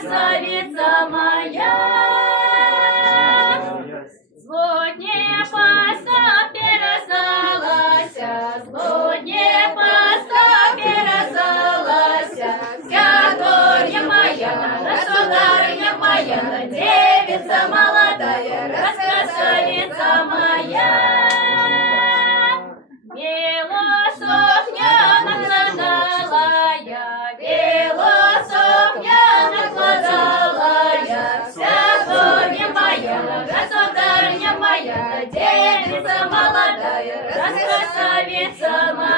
красавица моя. Злодне поставки раздалася, злодне поставки раздалася. Святорья моя, государыня моя, девица молодая, раскрасавица моя. Белосохня накладала я, белосохня накладала я. Святорья моя, государыня моя, девица молодая, раскрасавица моя.